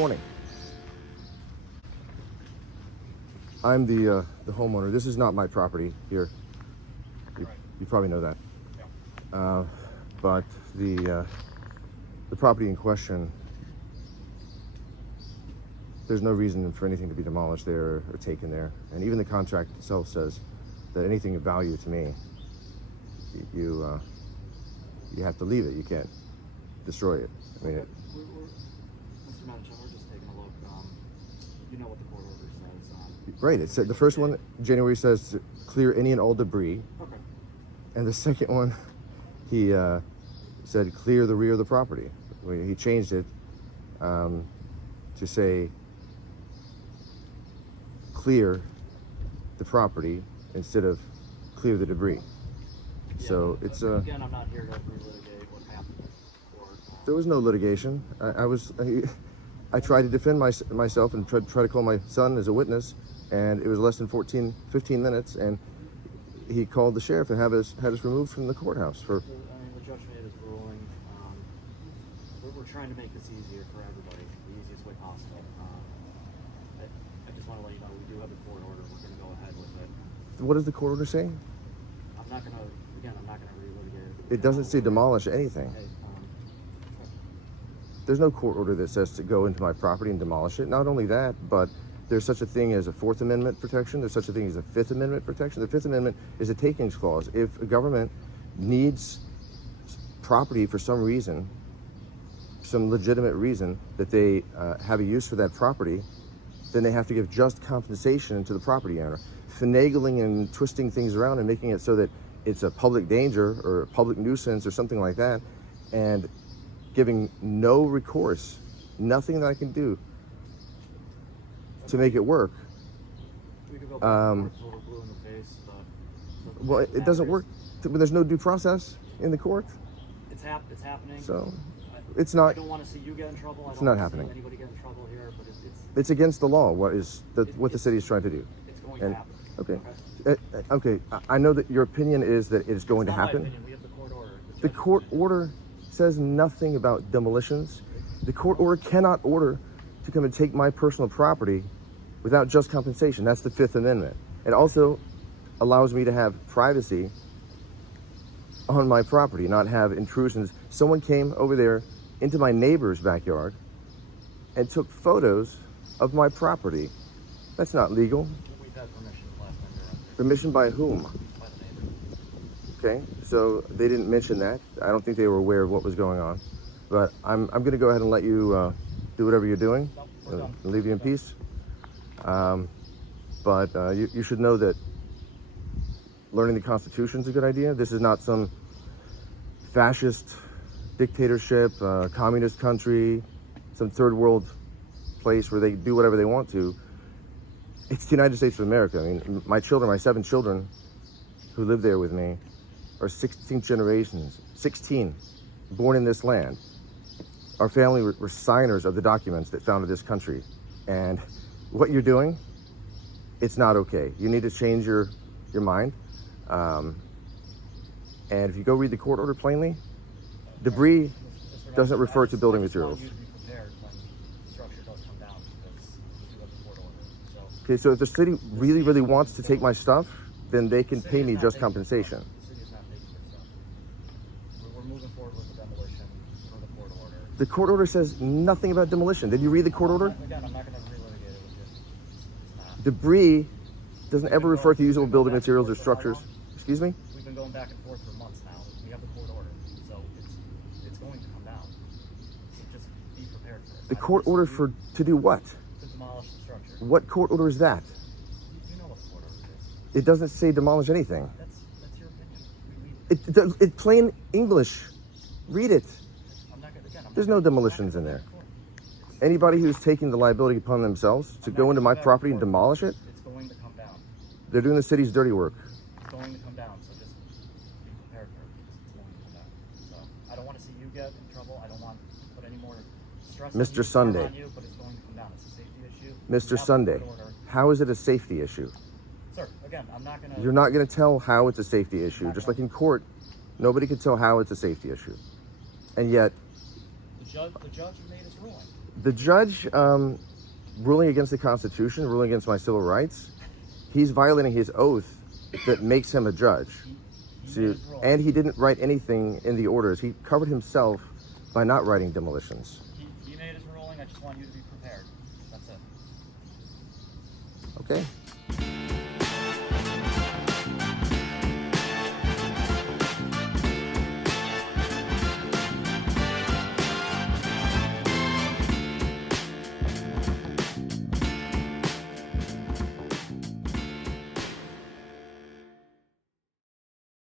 morning. I'm the homeowner. This is not my property here. You probably know that. But the property in question, there's no reason for anything to be demolished there or taken there. And even the contract itself says that anything of value to me, you have to leave it. You can't destroy it. I mean, Mr. Manager, we're just taking a look. You know what the court order says. right. It said the first one, January, says to clear any and all debris. Okay. And the second one, he said clear the rear of the property. He changed it to say clear the property instead of clear the debris. Yeah, So it's again, I'm not here to relitigate what happened in court. There was no litigation. I tried to defend myself and try to call my son as a witness, and it was less than 15 minutes, and he called the sheriff and had us removed from the courthouse for. I mean, the judge made his ruling. We're trying to make this easier for everybody, the easiest way possible. I just want to let you know we do have a court order. We're going to go ahead with it. What does the court order say? I'm not going to relitigate it. It doesn't say demolish anything. Hey, There's no court order that says to go into my property and demolish it. Not only that, but there's such a thing as a Fourth Amendment protection. There's such a thing as a Fifth Amendment protection. The Fifth Amendment is a takings clause. If a government needs property for some reason, some legitimate reason that they have a use for that property, then they have to give just compensation to the property owner. Finagling and twisting things around and making it so that it's a public danger or a public nuisance or something like that, and giving no recourse, nothing that I can do to make it work. We could go back and forth till we're blue in the face, but Well, it doesn't work when there's no due process in the court. It's happening. So it's not. I don't want to see you get in trouble. It's I don't not want to happening. see anybody get in trouble here, but It's against the law. What the city is trying to do. it's going to happen. Okay. Okay. I know that your opinion is that it is going to It's not happen. my opinion. We have the court order. The court order says nothing about demolitions. The court order cannot order to come and take my personal property without just compensation. That's the Fifth Amendment. It also allows me to have privacy on my property, not have intrusions. Someone came over there into my neighbor's backyard and took photos of my property. That's not legal. We've had permission last time around. Permission by whom? By the neighbor. Okay, so they didn't mention that. I don't think they were aware of what was going on. But I'm going to go ahead and let you do whatever you're doing. No, we're done. And leave you in peace. But you should know that learning the Constitution is a good idea. This is not some fascist dictatorship, communist country, some third world place where they do whatever they want to. It's the United States of America. I mean, my 7 children who live there with me are 16 generations, 16 born in this land. Our family were signers of the documents that founded this country. And what you're doing, it's not okay. You need to change your mind. And if you go read the court order plainly, debris doesn't refer to building materials. I just want you to be prepared when the structure does come down, because we do have the court order. So Okay, so if the city really, really wants to take my stuff, then they can pay me just compensation. the city is not taking your stuff. We're moving forward with the demolition for the court order. The court order says nothing about demolition. Did you read the court order? Again, I'm not going to relitigate it with you. It's not. Debris doesn't ever refer to usable building materials or structures. Excuse me? We've been going back and forth for months now. We have the court order, so it's going to come down. So just be prepared for it. The court order to do what? To demolish the structure. What court order is that? You know what the court order is. It doesn't say demolish anything. That's your opinion. It's plain English. Read it. I'm not gonna, There's no demolitions in there. Anybody who's taking the liability upon themselves to go into my property and demolish it, It's going to come down. they're doing the city's dirty work. It's going to come down, so just be prepared for it, because it's going to come down. So I don't want to see you get in trouble. I don't want to put any more stress Mr. on you, Sunday. on you, but it's going to come down. It's a safety issue. Mr. We have the Sunday, court order. how is it a safety issue? Sir, again, I'm not going to... You're not going to tell how it's a safety issue. Just like in court, nobody can tell how it's a safety issue. And yet, The judge made his ruling. The judge ruling against the Constitution, ruling against my civil rights, he's violating his oath that makes him a judge. So, and he didn't write anything in the orders. He covered himself by not writing demolitions. He made his ruling. I just want you to be prepared. That's it. Okay.